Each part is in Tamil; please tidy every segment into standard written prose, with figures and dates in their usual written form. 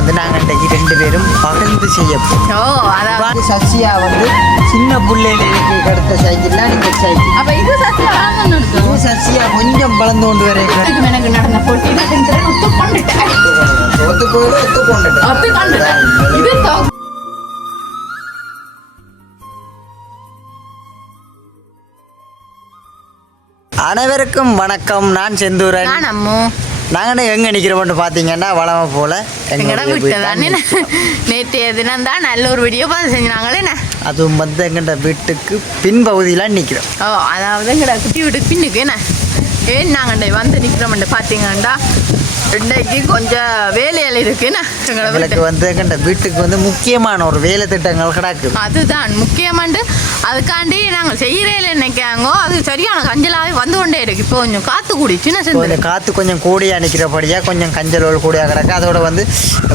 வந்து நாங்கள் இன்றைக்கு 2 பேரும் பகிர்ந்து செய்யப்போம். அதாவது சசியா வந்து சின்ன பிள்ளையில கிடைத்த சைக்கிள்லாம் இந்த சைக்கிள். அப்போ இது சசியா வளர்ந்து இது சசியா கொஞ்சம் வளர்ந்து கொண்டு வரைக்கும் எனக்கு நடந்த போட்டியில் ஒத்துக்கொண்டுட்டேன் இது அனைவருக்கும் வணக்கம். நான் செந்தூரன். நாங்கள் எங்கே நிற்கிறோம்னு பார்த்தீங்கன்னா வளமை போல் எங்கட வீட்டு நேற்றைய தினம் தான் நல்ல ஒரு வீடியோ பார்த்து செஞ்சாங்களே. அதுவும் வந்து எங்கள்ட வீட்டுக்கு பின்பகுதியெலாம் நிற்கிறோம். அதாவது எங்கட குட்டி வீட்டுக்கு பின்னுக்கு ஏன் நாங்கள் வந்து நிற்கிறோம்னு பார்த்தீங்கன்னா இன்றைக்கு கொஞ்சம் வேலையில் இருக்குண்ணா. எங்களுக்கு வந்து எங்கள்ட வீட்டுக்கு வந்து முக்கியமான ஒரு வேலை திட்டங்கள் கிடக்கு. அதுதான் முக்கியமாண்டு அதுக்காண்டி நாங்கள் செய்கிறேன் நினைக்காங்கோ. அது சரியான கஞ்சலாகவே வந்து கொண்டே இருக்கு. இப்போ கொஞ்சம் காற்று கூடி சின்ன காற்று கொஞ்சம் கூடியாக நிற்கிறபடியாக கொஞ்சம் கஞ்சலோடு கூடியாக கிடக்கு. அதோட வந்து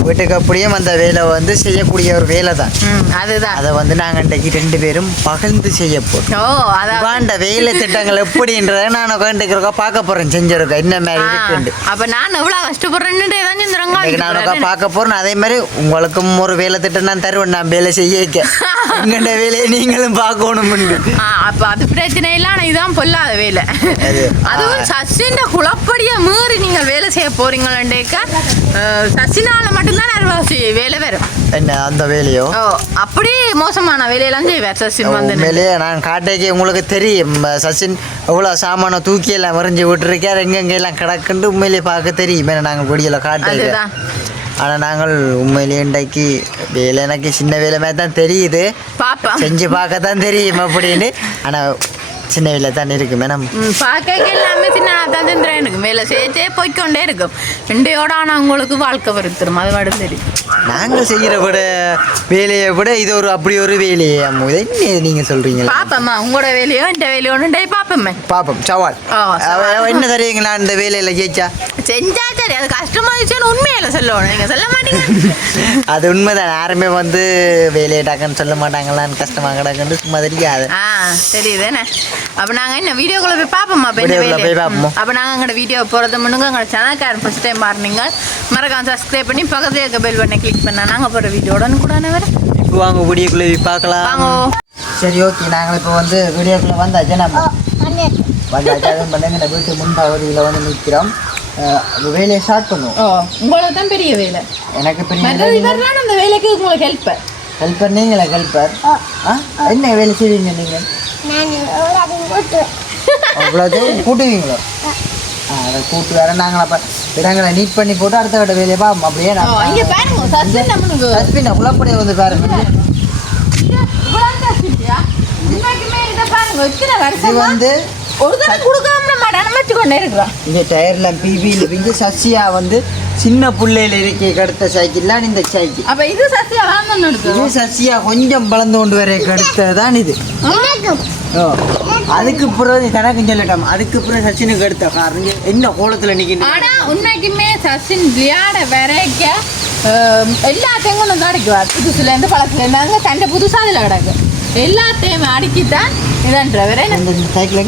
வீட்டுக்கு அப்படியும் அந்த வேலை வந்து செய்யக்கூடிய ஒரு வேலை தான். அதுதான் அதை வந்து நாங்கள் இன்றைக்கு 2 பேரும் பகிர்ந்து செய்ய போகிறோம். அதான் வேலை திட்டங்கள் எப்படின்றத நான் வேண்டுக்கிறக்கா பார்க்க போகிறேன். செஞ்சிருக்கேன் என்ன மாதிரி இருக்குண்டு. அப்போ நான் எவ்வளோ கஷ்டப்படுறேன்னு நான் பார்க்க போகிறேன். அதே மாதிரி உங்களுக்கும் ஒரு வேலை திட்டம் நான் தருவேன். நான் வேலை செய்ய எங்கள்ட வேலையை நீங்களும் பார்க்கணும். அப்போ அது பிரச்சனை இல்லை. ஆனால் இதுதான் பொல்லாத வேலை. அதுவும் சசின் குழப்படியாக மீறி நீங்கள் வேலை செய்ய போறீங்களேக்கா சசினால மட்டும்தான் அறுவாசி வேலை வரும். என்ன அந்த வேலையோ அப்படி மோசமான வேலையெல்லாம் செய்வார் சசின் வந்து. வேலையை நான் காட்டைக்கு உங்களுக்கு தெரியும். சசின் எவ்வளோ சாமான தூக்கி எல்லாம் மறைஞ்சு விட்டுருக்கார். எங்கெங்கெல்லாம் கிடக்குன்னு உண்மையிலேயே பார்க்க தெரியும். நாங்கள் கொடியில் காட்டு. ஆனால் நாங்கள் உண்மையிலேயே இன்றைக்கு வேலை எனக்கு சின்ன வேலை மாதிரி தான் தெரியுது. செஞ்சு பார்க்க தான் தெரியும் அப்படின்னு. ஆனால் சின்ன வேலை தான் இருக்கும். பார்க்க எல்லாமே சின்ன தான் செஞ்சுறேன். எனக்கு வேலை செய்யச்சே போய்கொண்டே இருக்கும். ரெண்டையோட ஆனால் உங்களுக்கு வாழ்க்கை வருத்துரும். அது மட்டும் தெரியும். நாங்கள் செய்கிற விட வேலையை விட இது ஒரு அப்படி ஒரு வேலையே அம்மு. என்ன நீங்கள் சொல்கிறீங்களா? பாப்பம்மா உங்களோட வேலையோ இந்த வேலையோன்னு பார்ப்போம்மே. பார்ப்போம். சவால் என்ன தெரியுங்களா? இந்த வேலையில் ஜெயிச்சா செஞ்சா சரி. அது கஷ்டமாயிடுச்சுன்னு உண்மையில சொல்லணும். நீங்கள் சொல்ல மாட்டீங்க. அது உண்மைதான். யாருமே வந்து வேலையை டாக்கன்னு சொல்ல மாட்டாங்களான்னு கஷ்டமாக கிடக்குன்னு சும்மா தெரியாது. தெரியுதுண்ணே. அப்போ நாங்கள் என்ன வீடியோக்குள்ளே போய் பார்ப்போம்மா. போய் பார்ப்போம். அப்போ நாங்கள் எங்களோட வீடியோ போகிறது முன்னுங்க எங்களோட சேனல்காரன் ஃபர்ஸ்ட் டைம் பாருங்க மறக்காம சப்ஸ்கிரைப் பண்ணி பக்கத்தில் இருக்க பெல் பட்டனை கிளிக் பண்ணால் நாங்கள் போகிற வீடியோட கூட வர இப்போ வாங்க வீடியோக்குள்ளே போய் பார்க்கலாம். சரி ஓகே. நாங்கள் இப்போ வந்து வீடியோக்குள்ளே வந்தாச்சு. நம்ம வந்தாச்சு. அதுவும் பண்ணுங்க வீட்டு முன்பகுதியில் வந்து நிற்கிறோம். வேலையை ஸ்டார்ட் பண்ணுவோம். உங்களுக்கு தான் பெரிய வேலை. எனக்கு பெரிய அந்த வேலைக்கு உங்களுக்கு ஹெல்ப்பர் நீங்களா? ஹெல்ப்பர் என்ன வேலை செய்வீங்க நீங்கள்? அவ்வளோத்தையும் கூட்டுவீங்களோ? அதை கூட்டு வேற. நாங்கள் அப்போ இடங்களை நீட் பண்ணி போட்டு அடுத்த கட்ட வேலையை பார்ப்போம். அப்படியே டஸ்ட்பின் குழப்படியாக வந்து பாருங்க. இது வந்து ஒரு தடவை கொடுக்காம மடம் வச்சுக்கொண்டே இருக்கிறோம். இந்த டயர்லாம் பிபியில் வந்து சசியா வந்து சின்ன பிள்ளையில இருக்க கடுத்த சைக்கிள்லாம் இந்த சைக்கிள். அப்போ இது சசியா வாங்கணும். இது சசியா கொஞ்சம் பழந்து கொண்டு வர கடுத்ததான் இது. அதுக்கு பிறகு தனக்கு சொல்லட்டும். அதுக்கு பிறகு சச்சினுக்கு எடுத்த காரணம் என்ன கோலத்தில் நிற்கிது. ஆனால் உண்மைக்குமே சச்சின் விளையாட வரைக்க எல்லாத்தையும் கொண்டு வந்து அடிக்குவார். புதுசுலேருந்து பழசுலேருந்து அங்கே சண்டை புதுசாக அதில் கிடக்கு. எல்லாத்தையும் அடிக்கித்தான் இதான்றவரை அந்த சைக்கிள்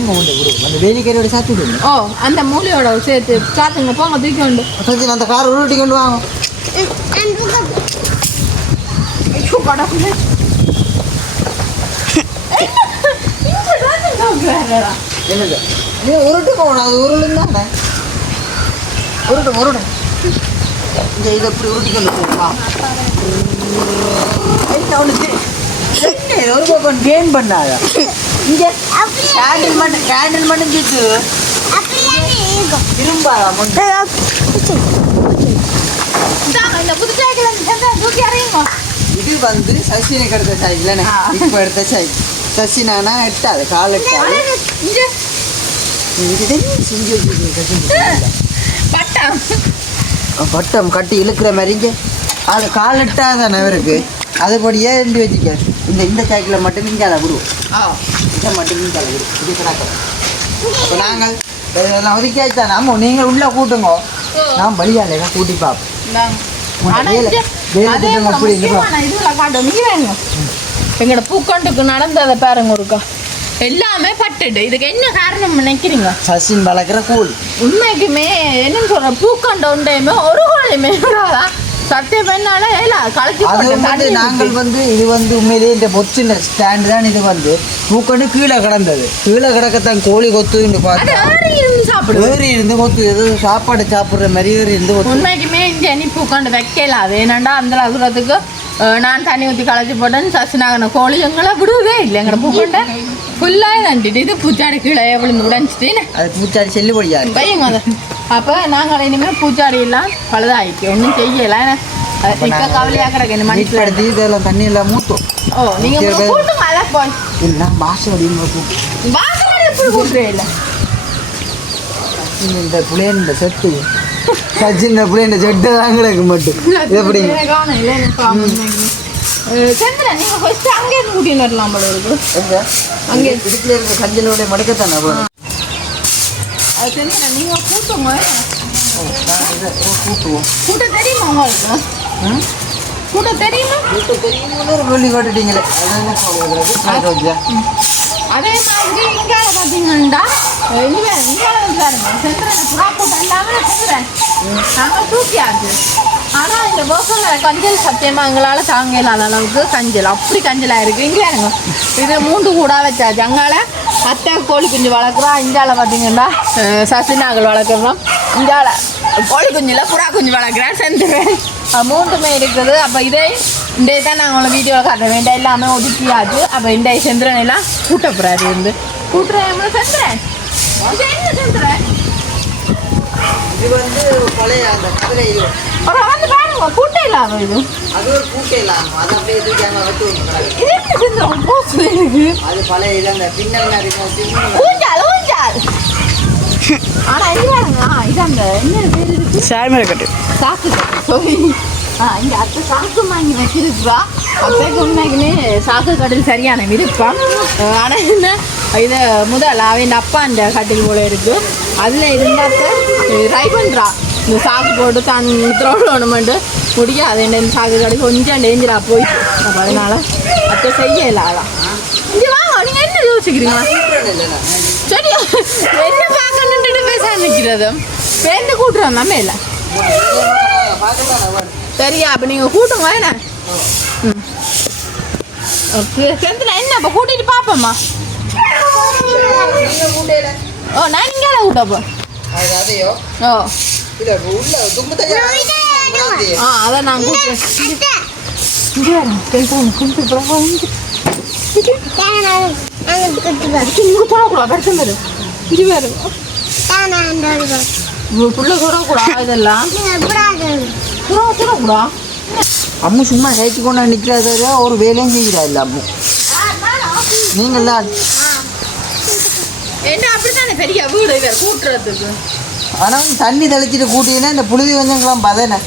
அந்த வேலிக்கரையோட சாத்தி விடுங்க. அந்த மூலையோட சேர்த்து சாத்துங்க. போங்க தூக்கி கொண்டு சச்சின் அந்த கார் உருட்டி கொண்டு வாங்க. என்னது நீ உருட்டு போகணும். அது உருளுந்தானே உருட்டு இங்கே இதை எப்படி உருட்டி கொண்டு போகலாம். ஒரு பக்கம் கெயின் பண்ணாத. இங்கே கேண்டில் மட்டும் சுத்து இரும்பாதா முட்டை. இந்த புது சைக்கிள் தூக்கி அறியுங்க. இது வந்து சசினை எடுத்த சைக்கிள். இப்போ எடுத்த சைக்கிள் சசினானா எட்டாது கால் எட்டாது. செஞ்சு பட்டம் கட்டி இழுக்கிற மாதிரிங்க. அது கால் எட்டாதானே இருக்கு. அதுபடியே எழுதி வச்சுக்க. இந்த சைக்கிளை மட்டும் மிஞ்சாத விடுவோம். இதை மட்டும் மிஞ்சாத விடும். இது கிடக்கும். இப்போ நாங்கள் இதெல்லாம் ஒதுக்கியாச்சு தானே. ஆமாம் நீங்கள் உள்ளே கூட்டுங்க. நான் வழியால கூட்டி பார்ப்போம். எங்களோட பூக்கொண்டுக்கு நடந்ததை பாருங்க ஒருக்கா. எல்லாமே பட்டுட்டு இதுக்கு என்ன காரணம் நினைக்கிறீங்க? சசின் வளர்க்குற கூழ். உண்மைக்குமே என்னன்னு சொல்ற பூக்கொண்ட ஒன்றையுமே ஒரு கோழியுமே சட்டை பெண்ணால கலக்கி அது வந்து நாங்கள் வந்து இது வந்து உண்மையிலேயே இந்த பொச்சின் ஸ்டாண்டு தான் இது வந்து பூக்கொண்டு கீழே கிடந்தது. கீழே கிடக்கத்தான் கோழி கொத்துன்னு பார்த்து ஏறி இருந்து கொத்து எது சாப்பாடு சாப்பிட்ற மாதிரி ஏறி இருந்து உண்மைக்குமே இந்த அணி பூக்கொண்டு வைக்கல. அது என்னண்டா அந்த தூரத்துக்கு நான் தண்ணி ஊற்றி கலச்சி போட்டேன்னு சசினாகன கோழி எங்களை விடுவதே இல்லை. எங்களை பூக்கொண்ட ஃபுல்லாக நண்டிட்டு இது பூச்சாடி கீழே விழுந்து உடஞ்சிட்டேன்னு அது பூச்சாடி செல்லுபடியா பையங்க அதை. அப்போ நாங்கள் இனிமேல் பூச்சாடி எல்லாம் பழுதாயிக்கு ஒன்றும் செய்யலை. இப்போ கவலையாக கிடக்கு இந்த மணிக்கு எடுத்து இதெல்லாம் தண்ணி எல்லாம் மூட்டும். ஓ நீங்கள் கூட்டுங்க அதை போய் இல்லை பாசவடின்னு கூட்டும். வாசனை எப்படி கூட்டுறே இல்லை இந்த புளியன் இந்த செட்டு சின்ன புளியன் செட்டு தான் கிடக்கு மட்டும் எப்படி சந்திரன் நீங்கள் ஃபஸ்ட்டு அங்கே கூட்டின்னு வரலாம் போல இருக்கு. அங்கே இடுக்கில் இருக்க கஞ்சலோட மடக்கத்தானே அது சந்திரன் நீங்கள் கூட்டுங்க. கூட்டுவோம். கூட்ட தெரியுமா உங்களுக்கு? கூட்ட தெரியுமா? சொல்லி காட்டுட்டீங்களே அதே மாதிரி இங்கால பார்த்தீங்கன்னா சந்திரனை புறா கூட்டம் எல்லாமே சந்திரன் நாங்கள் தூக்கியாச்சு. ஆனால் இந்த போசங்களை கஞ்சல் சத்தியமாக எங்களால் தாங்க இல்லாத அளவுக்கு கஞ்சல் அப்படி கஞ்சலாக இருக்குது. இங்கே இருங்க இது 3 கூடா வச்சாச்சு. அங்கால அத்தை கோழி குஞ்சு வளர்க்குறோம். இந்தியாவில் பார்த்தீங்கன்னா சசினாக்கள் வளர்க்குறோம். இந்தியாவில் கோழி குஞ்சில் புறா குஞ்சு வளர்க்குறேன் செஞ்சுருவேன். 3மே இருக்குது. அப்போ இதே இன்றைய தான் நாங்கள் உங்களை வீடியோவில் காட்ட வேண்டாம் எல்லாமே ஒதுக்கியாச்சு. அப்போ இன்றைய செந்திரன் எல்லாம் கூட்டப்புறாரு இருந்து கூட்டுறேன் செந்துறேன். இது என்ன செந்துறேன்? இது வந்து பழைய அந்த கதிரை இது ஒரு வந்து பாருங்க கூட்டை இல்லாம இது அது ஒரு கூட்டை இல்லாமல் அது அப்படியே தூக்கியாங்க வச்சு இது என்ன செந்துறோம் போஸ்ட் இருக்கு. அது பழைய இது அந்த பின்னல் இருக்கும் ஊஞ்சால் ஊஞ்சால். ஆனால் இது பாருங்க இது அந்த என்ன பேர் இருக்கு சாய்மலை கட்டு சாக்கு கட்டு சொல்லி இங்கே அத்தை சாக்கு வாங்கி வச்சிருக்குறா. அத்தைக்கு உண்மைக்குமே சாக்கு கட்டில் சரியான விருப்பம். ஆனால் என்ன இது முதல் அவன் அப்பா அந்த கட்டில் போல இருக்கு. அதில் இருந்தாக்க ட்ரை பண்ணுறா இந்த சாக்கு போட்டு தான் த்ரோடணுமெண்டு முடியாது. இந்த சாக்கு கடை கொஞ்சம் டேஞ்சராக போயிட்டு அப்போ அதனால அத்தை செய்யலாம். இங்கே வாங்க நீங்கள் என்ன யோசிக்கிறீங்களா? சரி என்ன பார்க்கணுன்ட்டு பேச நிற்கிறது பேருந்து கூட்டுறோம் நம்ம இல்லை சரியா? அப்போ நீங்கள் கூட்டுங்க என்ன? ஓகே செந்தில் என்ன அப்போ கூட்டிகிட்டு பார்ப்போம்மா. ஓ நான் இங்கே கூட்டப்போ ஓ அதான் நான் கூப்பிட்டு இதெல்லாம் அம்மு சும்மா ஹேச்சு கொண்டா நிற்கிறாத ஒரு வேலையும் செய்கிறா இல்லை அம்மு நீங்கள் தான் என்ன அப்படித்தானே பெரிய வீடு இவர் கூட்டுறதுக்கு. ஆனால் தண்ணி தெளிச்சிட்டு கூட்டிங்கன்னா இந்த புழுதி கொஞ்சங்களாம் பதனை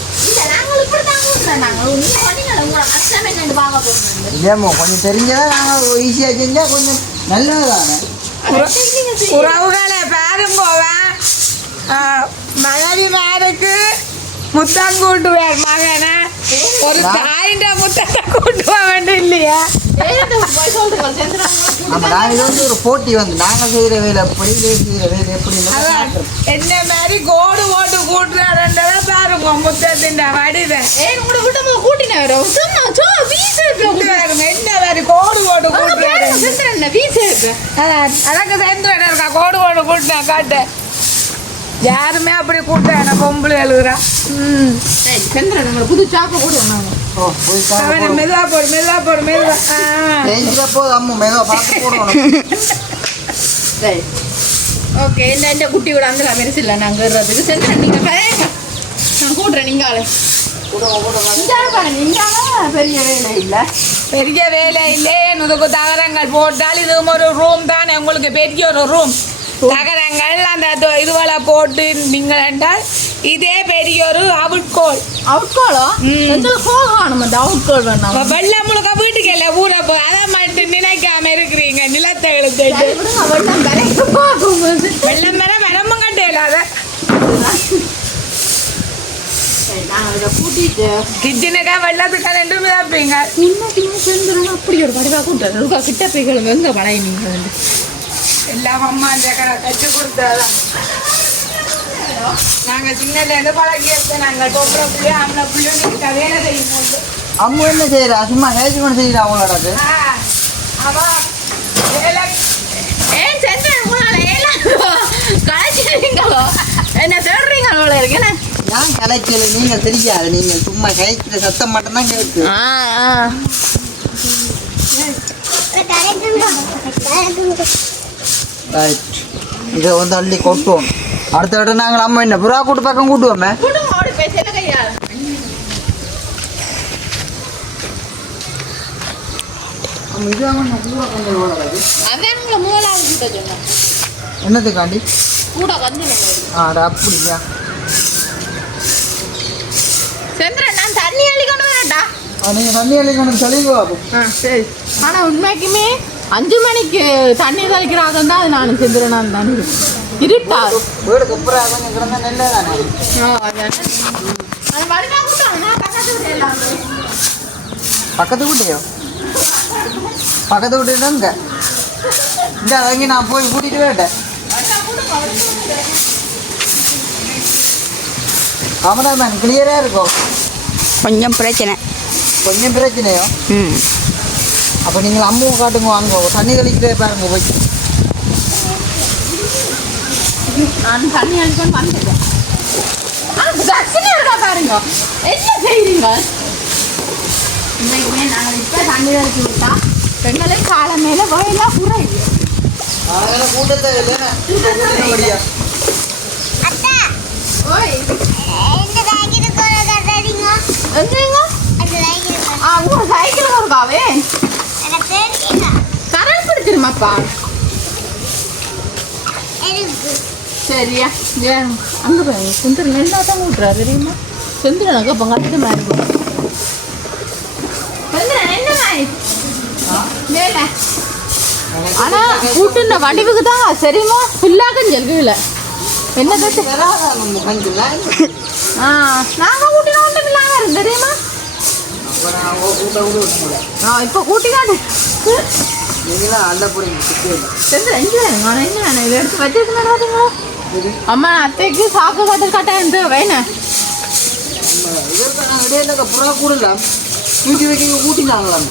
இல்லையாமோ கொஞ்சம் தெரிஞ்சதான் நாங்கள் ஈஸியாக செஞ்சால் கொஞ்சம் நல்லது தானே. உறவுகளை பாருங்கோவன் மகதி மேருக்கு முத்தம் கூட்டுவார் மகனை ஒரு தாயின்ற முத்தத்தை கூட்டுவா வேண்டும் இல்லையா? நான் இது வந்து ஒரு போட்டி வந்து நாங்கள் செய்கிற வேலை எப்படி செய்கிற வேலை எப்படி என்ன மாதிரி கோடு போட்டு கூட்டுறாருன்றதை பாருங்க முத்தத்தின் வடிவை கூட்டினாரு என்ன மாதிரி கோடு போட்டு கூட்டுறாரு அதற்கு சேர்ந்து இருக்கா கோடு போட்டு கூட்டினா காட்டு யாருமே அப்படி கூட்ட பொம்பளை எழுதுறா. புது சாப்பை போடுவோம் மெதுவா போடு மெதுவா போடு மெதுவா ஓகே இந்த குட்டி கூட அந்த பெருசு இல்லை நாங்கள் வர்றதுக்கு செஞ்சு நீங்கள் நான் கூட்டுறேன் நீங்கள் பெரிய வேலை இல்லை பெரிய வேலை இல்லை. நுதுக்கு தகரங்கள் போட்டால் இது ஒரு ரூம் தானே உங்களுக்கு பெரிய ஒரு ரூம். தகரங்கள் அந்த இதுவளை போட்டு நீங்கள் என்றால் இதே பெரிய ஒரு அவுட்கோல். அவுட்கோலோ போகணும் அந்த அவுட்கோல் வேணாம். வெள்ளம் முழுக்க வீட்டுக்கு இல்லை ஊற போ அதை மட்டும் நினைக்காம இருக்கிறீங்க. நிலத்தை எழுத்து வெள்ளம் மேல மரமும் கட்ட இல்லாத கிச்சனுக்கா வெள்ளத்துக்கா ரெண்டு மிதப்பீங்க. அப்படி ஒரு படிவா கூட்ட கிட்ட போய்கள் எங்க பழைய நீங்கள் வந்து எல்லாம் அம்மா அந்த கற்று கொடுத்தாதான் நாங்கள் சின்னலேருந்து பழகி நாங்கள் பொம்பளை பிள்ளை ஆம்பளை பிள்ளை நீங்கள் வேலை செய்யும் போது அம்மா என்ன செய்யறா சும்மா ஹேஜ் பண்ண செய்யறா அவங்களோட அவள் வேலை ஏன் செஞ்சேன் கழிச்சிருக்கீங்களோ என்ன தேடுறீங்களோ இருக்கேன் நான் கலைக்கல நீங்க தெரியாது நீங்க சும்மா கலைக்கிற சத்தம் மட்டும்தான் கேட்கு ரைட் இதை வந்து அள்ளி கொட்டுவோம் அடுத்த விட நாங்கள் அம்மா என்ன புறா கூட்டு பக்கம் கூட்டுவோமே என்னதுக்காண்டி அப்படியா செந்திரன் நான் தண்ணி அள்ளி கொண்டு வரேன்டா நீங்கள் தண்ணி அள்ளிக்கணும் சொல்லிங்க சரி ஆனால் உண்மைக்குமே 5 மணிக்கு தண்ணி தெளிக்கிறாங்க தான் அது நான் செந்திரனான் தான் இருட்டா வீடு குப்புறாங்க கிடந்தா நெல்லை தானே பக்கத்து வீட்டையோ பக்கத்து வீட்டு தான் இந்த அதங்க நான் போய் கூட்டிட்டு வேட்டேன் காமராமேன் கிளியராக இருக்கும் கொஞ்சம் பிரச்சனை பிரச்சனையோ அப்போ நீங்கள் அம்மாவை காட்டுங்க வாங்க தண்ணி கழிக்கிறே பாருங்க போய் நான் தண்ணி அடிக்கணும் வந்துட்டேன் இருக்கா பாருங்க என்ன செய்றீங்க இன்னைக்குமே நாங்கள் இப்போ தண்ணி அடிச்சு விட்டா பெண்களே காலை மேலே வயலாக குறையுது கூட்டத்தை ஓய் எங்கேங்க உங்க சைக்கிள் இருக்காவே கரண்ட் பிடிச்சிருமாப்பா சரியா அங்கே பாருங்க சுந்தரன் நல்லா தான் கூட்டுறா தெரியுமா சுந்தரனுக்கு இப்போ கற்றுட்டு மாதிரி சுந்தரன் என்ன மாதிரி வேலை ஆனால் கூட்டுன வடிவுக்கு தான் சரிமா ஃபுல்லாக ஜெல்குல என்ன நாங்கள் கூட்டினா ஒன்றும் இல்லாமல் இருக்கு தெரியுமா இப்போ கூட்டிக்காட்டு என்ன இதை எடுத்து வச்சிருக்கேன் பார்த்தீங்களா அம்மா அத்தைக்கு சாக்கு கட்டு கட்ட வேணேன் புறா கூடலாம் கூட்டி வைக்க கூட்டினாங்களாம்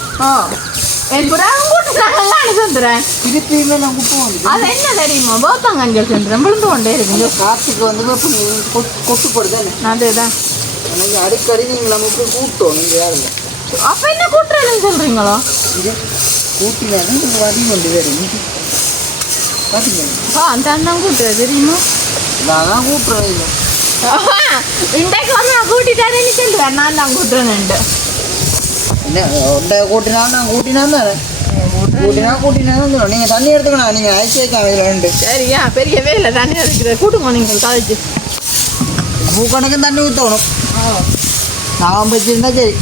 திருப்பியுமே நான் குப்போம் அது என்ன தெரியுமா போத்தாங்கஞ்சல் சென்றுறேன் விழுந்து கொண்டே இருக்கு காற்றுக்கு வந்து கொட்டுப்படுதானே அதுதான் நீங்கள் அடிக்கடி நீங்கள் நம்ம போய் கூட்டோம் நீங்கள் யாரும் அப்போ என்ன கூட்டுறதுன்னு சொல்கிறீங்களோ இது கூட்டினாங்க நீங்கள் வரி கொண்டு வேறு பார்த்தீங்க அந்த அண்ணன் கூட்டுறது தெரியுமா நான் தான் கூட்டுறேன் இல்லை இன்றைக்கு வந்து நான் கூட்டிட்டாரே நீ சொல்லுவேன் நான் தான் கூட்டுறேன்ட்டு என்ன ஒன்றை கூட்டினாலும் நான் கூட்டினான் தானே கூட்டினா நீங்கள் தண்ணி எடுத்துக்கணும் நீங்கள் ஐசி வைக்காம இதில் ரெண்டு சரியா பெரிய வேலை தண்ணி எடுக்கிற கூட்டுங்க நீங்கள் காலேஜ் பூக்கணக்கும் தண்ணி ஊற்றணும் நான் வச்சிருந்தா சரி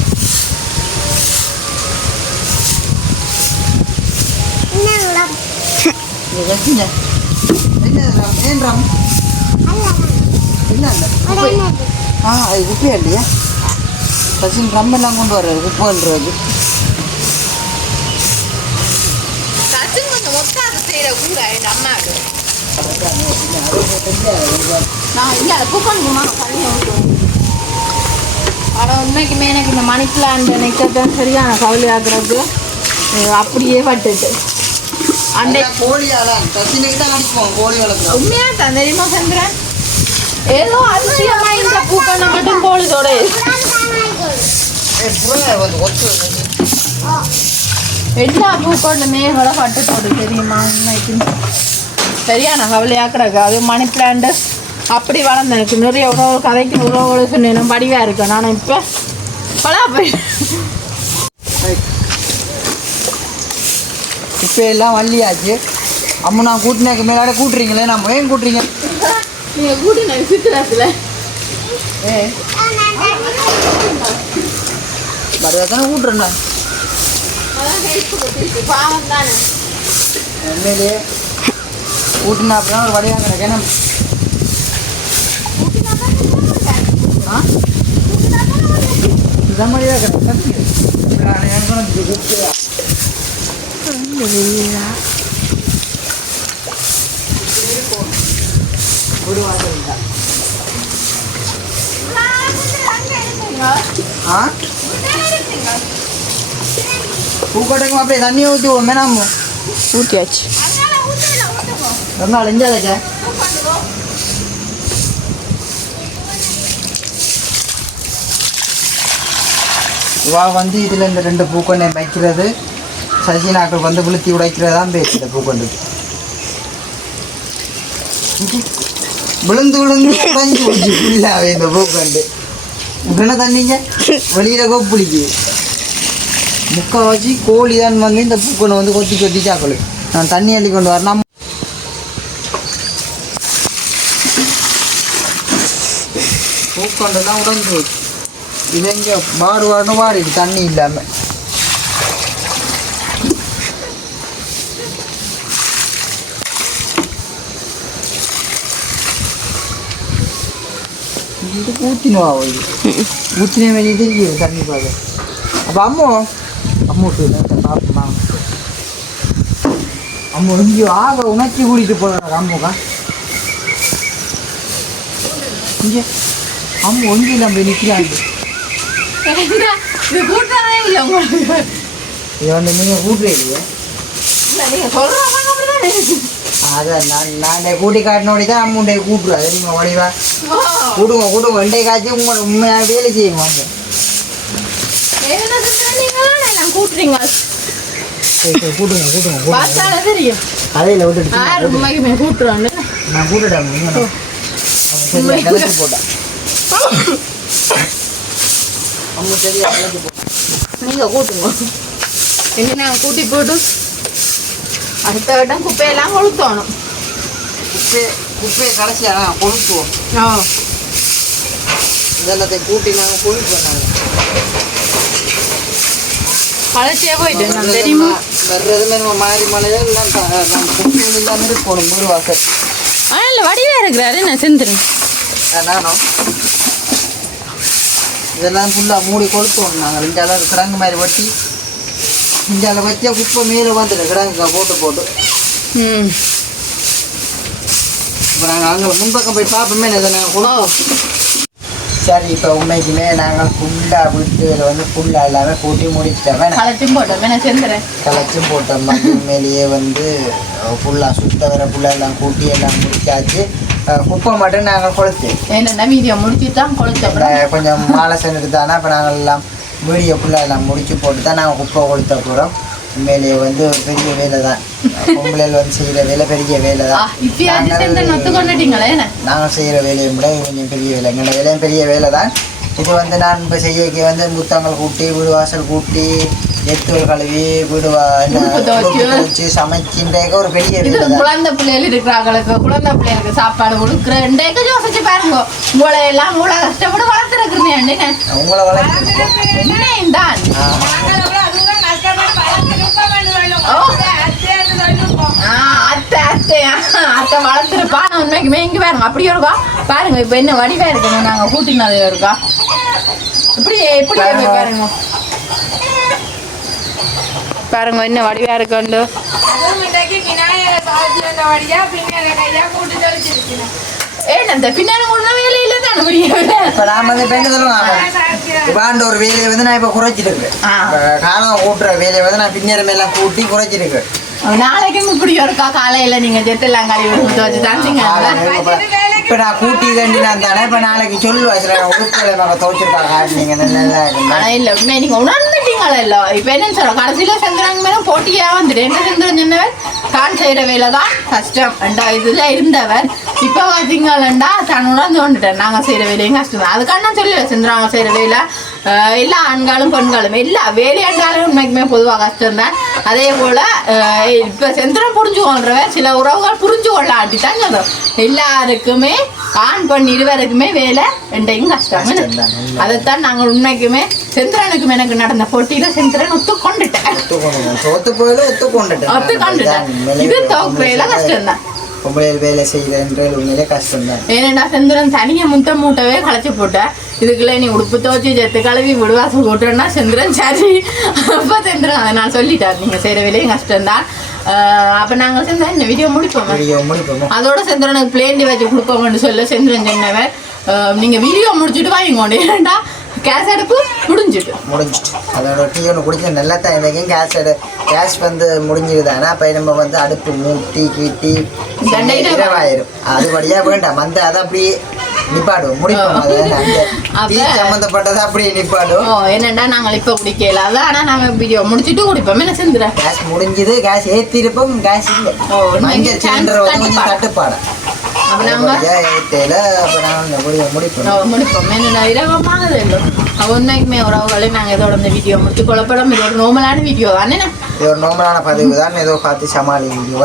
ஏன் ரம் என்ன அது குப்பையா இல்லையா சச்சின் ரம் எல்லாம் கொண்டு வர்றது குப்பைன்றது ஆனால் உண்மைக்குமே எனக்கு இந்த மணி பிளான்ட் நிற்கிறது சரியான கவலையாகிறது அப்படியே பட்டுட்டு அந்த உண்மையாக தான் தெரியுமா சந்திரன் ஏதோ அதிசயமா இந்த பூக்கண்ணை மட்டும் கோழிதோட எல்லா பூக்கொண்டுமே கூட பட்டுத்தோடு தெரியுமா உண்மைக்கு சரியான கவலையாக்குறக்கு அது மணி பிளான்ட் அப்படி வளர்ந்தேன் நிறைய உறவு கதைக்கு உறவுகளை சொன்னேன் படிவாக இருக்கேன் நான் இப்போ பலா போய் இப்போ எல்லாம் வள்ளியாச்சு அம்மா நான் கூட்டினாக்கு மேலாட கூட்டுறீங்களே நம்ம ஏன் கூட்டுறீங்க நீங்கள் கூட்டின சித்திரத்தில் தானே கூட்டுறேண்ணா பாவம் தானே உண்மையிலேயே கூட்டினா அப்படின்னா ஒரு வழியாக கிடக்கேன் இதான் வழியாக கிடக்கு ஒரு வாரம் ஆ பூக்கோட்டைக்கும் அப்படியே தண்ணி ஊற்றுவோம் மேனாமோ ஊற்றியாச்சு. ரொம்ப அழிஞ்சாதக்க வா வந்து இதில் இந்த 2 பூக்கொண்டை வைக்கிறது சசினாக்கள் வந்து விழுத்தி உடைக்கிறதான் பேச்சு இந்த பூக்கொண்டுக்கு விழுந்து உடைஞ்சு போச்சு ஃபுல்லாகவே இந்த பூக்கொண்டு என்ன தண்ணிங்க வெளியில் கோப்புளிக்கு முக்கால்வாசி கோழி தான் வந்து இந்த பூக்கொண்டை வந்து கொத்தி கொத்தி சாக்கொள்ளு நான் தண்ணி அள்ளி கொண்டு வரணும் பூக்கொண்டெல்லாம் உடைஞ்சு போச்சு இது எங்கே வாடுன்னு வாடிடு தண்ணி இல்லாமல் இது ஊற்றினுவா இது ஊற்றினே வெளியே தெரியும் தண்ணி பார்க்க அப்போ அம்மூட்டு பார்ப்போமா அம்மு இங்கேயோ ஆக உணர்ச்சி கூட்டிகிட்டு போகிறாங்க அம்முக்கா இங்கே அம்மு ஒன்று நம்ம நிற்கிறாங்க இது கூட்டாவே இல்லை உங்களுக்கு. இது வந்து நீங்கள் கூட்டுறீங்க நீங்க சொல்றாங்க அப்படிதானே. அதான் நான் கூட்டி காட்டினோடி தான் அம்முண்டை கூட்டுருவா தெரியுமா வடிவா கூட்டுங்க ரெண்டே காய்ச்சி உங்களோட உண்மையாக வேலை செய்யுங்க வாங்க எல்லாம் கூட்டுறீங்க சரி கூட்டுங்க பார்த்தாலே தெரியும். கதையில் விட்டுட்டு 6 ரூபாய்க்கு கூட்டுறோன்னு நான் கூட்டுட்டேன் சரியா கிளச்சி போட்டேன் அம்மா சரியா கிளச்சி போட்டேன் நீங்கள் கூட்டுங்க. இனி நாங்கள் கூட்டி போட்டு அடுத்த வட்டம் குப்பையெல்லாம் கொளுத்தணும். குப்பையை கடைசியாக நாங்கள் கொளுத்துவோம் இதெல்லாத்தையும் கூட்டி நாங்கள் கொளுத்துவோம் நாங்கள் களைச்சியே போயிட்டு நான் தெரியுமா வர்றதுமே நம்ம மாறி மலையில் எல்லாம் குப்பை இல்லாமல் இருக்கணும் மூணு வாசல் இல்லை வடிவாக இருக்கிறாரு நான் செஞ்சிருங்க. நானும் இதெல்லாம் ஃபுல்லாக மூடி கொளுத்துவோம் நாங்கள் இந்தியாவில் கிடங்கு மாதிரி வட்டி இந்தியாவில் வச்சா குப்பை மேலே வந்துடும் கிடங்கு போட்டு இப்போ நாங்கள் அங்கே முன்பக்கம் போய் பார்ப்போமே இதை நாங்கள் கொடுப்போம். சரி இப்போ உண்மைக்குமே நாங்கள் ஃபுல்லாக வீட்டில் வந்து ஃபுல்லாக எல்லாமே கூட்டி முடிச்சிட்டோம் களைச்சும் போட்டோம் நான் செஞ்சுறேன் களைச்சும் போட்டோம் மதி மேலேயே வந்து ஃபுல்லாக சுத்த வர ஃபுல்லாக எல்லாம் கூட்டி எல்லாம் முடிச்சாச்சு குப்பை மட்டும் நாங்கள் கொளுத்து என்னென்ன வீடியோ முடிச்சு தான் கொளுத்தோம். கொஞ்சம் மாலை சென்றுட்டு தானே இப்போ நாங்கள் எல்லாம் வீடியோ ஃபுல்லாக எல்லாம் முடிச்சு போட்டு தான் நாங்கள் குப்பை கொளுத்த போகிறோம். உண்மையிலேயே வந்து ஒரு பெரிய வேலை தான் பொம்பளைகள் வந்து செய்கிற வேலை பெரிய வேலை தான். நாங்கள் செய்கிற வேலையை விட கொஞ்சம் பெரிய வேலை எங்களோட வேலையும் பெரிய வேலை தான். இது வந்து நான் இப்போ செய்ய வந்து முத்தங்கள் கூட்டி வீடு வாசல் கூட்டி எத்துவல் கழுவி வீடு வச்சு சமைக்கின்ற ஒரு பெரிய வேலை தான். குழந்தை பிள்ளைகள் இருக்கிறாங்களுக்கு குழந்தை பிள்ளைகளுக்கு சாப்பாடு கொடுக்குற யோசிச்சு பாருங்க. உங்களை எல்லாம் இவ்வளோ கஷ்டப்பட்டு வளர்த்துருக்குறீங்க உங்களை வளர்த்து தான் அத்தை வளர்த்துருப்பா. நான் உண்மைக்குமே இங்கே பாருங்க அப்படியே இருக்கா பாருங்க. இப்போ என்ன வடிவா இருக்கணும் நாங்கள் கூட்டினது இருக்கா இப்படி எப்படி பாருங்க பாருங்க என்ன வடிவா இருக்குண்டு. ஏன் அந்த பின்னாடி ஒன்றும் வேலையில தான் இப்போ நான் வந்து பெண்ணு சொல்லுவாங்க இவாண்ட ஒரு வேலையை வந்து நான் இப்போ குறைச்சிருக்கேன். காலம் கூட்டுற வேலையை வந்து நான் பின்னேரம் எல்லாம் கூட்டி குறைச்சிருக்கேன். நாளைக்கும் இப்படி இருக்கா காலையில் நீங்கள் ஜெட்டெல்லாம் கழுவி ஊற்ற வச்சு தாண்டிங்க. இப்போ நான் கூட்டி தண்டி நான் தானே இப்போ நாளைக்கு சொல்லுவேன் சில உடுப்புகளை நாங்கள் துவைச்சிருக்காங்க நீங்கள் நல்லா ஆனால் இல்லை உண்மை நீங்கள் உணர்ந்துட்டீங்களா இல்லை. இப்போ என்னன்னு சொல்கிறோம் கடைசியில் செந்துறாங்க மேலே போட்டியாக வந்துட்டு என்ன செந்துறன் சொன்னவர் தான் செய்கிற வேலை தான் கஷ்டம் ரெண்டா இதில் இருந்தவர். இப்போ பார்த்தீங்களா தான் உணர்ந்து கொண்டுட்டேன் நாங்கள் செய்கிற வேலையும் கஷ்டம் தான். அதுக்காக நான் சொல்லுவேன் செந்துறாங்க செய்கிற வேலை எல்லா ஆண்களும் பெண்களும் எல்லா வேலையாண்டாலும் உண்மைக்குமே பொதுவாக கஷ்டம்தான். அதே போல் இப்போ செந்திரம் புரிஞ்சு கொள்றவன் சில உறவுகள் புரிஞ்சு கொள்ள ஆட்டித்தான் சொல்கிறோம். எல்லாருக்குமே ஆண் பெண் இருவருக்குமே வேலை ரெண்டையும் கஷ்டம். அதைத்தான் நாங்கள் உண்மைக்குமே செந்திரனுக்கும் எனக்கு நடந்த போட்டியில் செந்திரன் ஒத்துக்கொண்டுட்டேன். இது வேலை கஷ்டம்தான். வேலை செய்யற உண்மையிலே கஷ்டம் தான். ஏன்னா செந்திரன் தனியை முத்த மூட்டவே களைச்சி போட்டேன். இதுக்குள்ள நீ உடுப்பு துவச்சி ஜெத்து கழுவி விடுவாசல் போட்டோன்னா செந்திரன் சரி. அப்போ செந்திரன் அதை நான் சொல்லிட்டார் நீங்கள் செய்கிற வேலையும் கஷ்டம்தான். அப்போ நாங்கள் செந்திரன் இந்த வீடியோ முடிப்போம். அதோட செந்திரனுக்கு பிளேண்டி வச்சு கொடுப்போம்னு சொல்ல செந்திரன் சொன்னவர் நீங்கள் வீடியோ முடிச்சுட்டு வாங்கிக்கோண்டு. ஏன்டா கேஸ் அடுப்பு முடிஞ்சிட்டு அதோட டீ ஒன்று குடிச்சா நல்லா தான் இருக்கும். கேஸ் வந்து முடிஞ்சிருதானா அப்போ நம்ம வந்து அடுப்பு மூட்டி கீட்டி இரவாயிரும். அதுபடியாக வேண்டாம் வந்து அதை அப்படியே நிப்பாடுவோம் முடிப்போம். அது அந்த டீ சம்மந்தப்பட்டதை அப்படியே நிப்பாடுவோம். என்னண்டா நாங்கள் இப்போ குடிக்கல அதான் ஆனால் நாங்கள் வீடியோ முடிச்சுட்டு குடிப்போம். என்ன செஞ்சுறேன் கேஸ் முடிஞ்சது, கேஸ் ஏற்றிருப்போம், கேஸ் இல்லை. மஞ்சள் சிலிண்டர் வந்து கொஞ்சம் தட்டுப்பாடு முடிப்போம். என்னடா இரவமானது இல்லை உண்மைக்குமே உறவுகளை நாங்கள் இதோட இந்த வீடியோ முடிச்சு கொள்ளப்படும். இது ஒரு நார்மலான வீடியோ தானே, இது ஒரு நார்மலான பதிவு தான். ஏதோ பார்த்து சமாளி வீடியோ.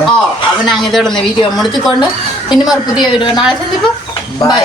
அப்போ நாங்கள் இதோட இந்த வீடியோ முடிச்சுக்கொண்டு இன்னும் ஒரு புதிய வீடியோ நாளை சந்திப்போம். பாய்.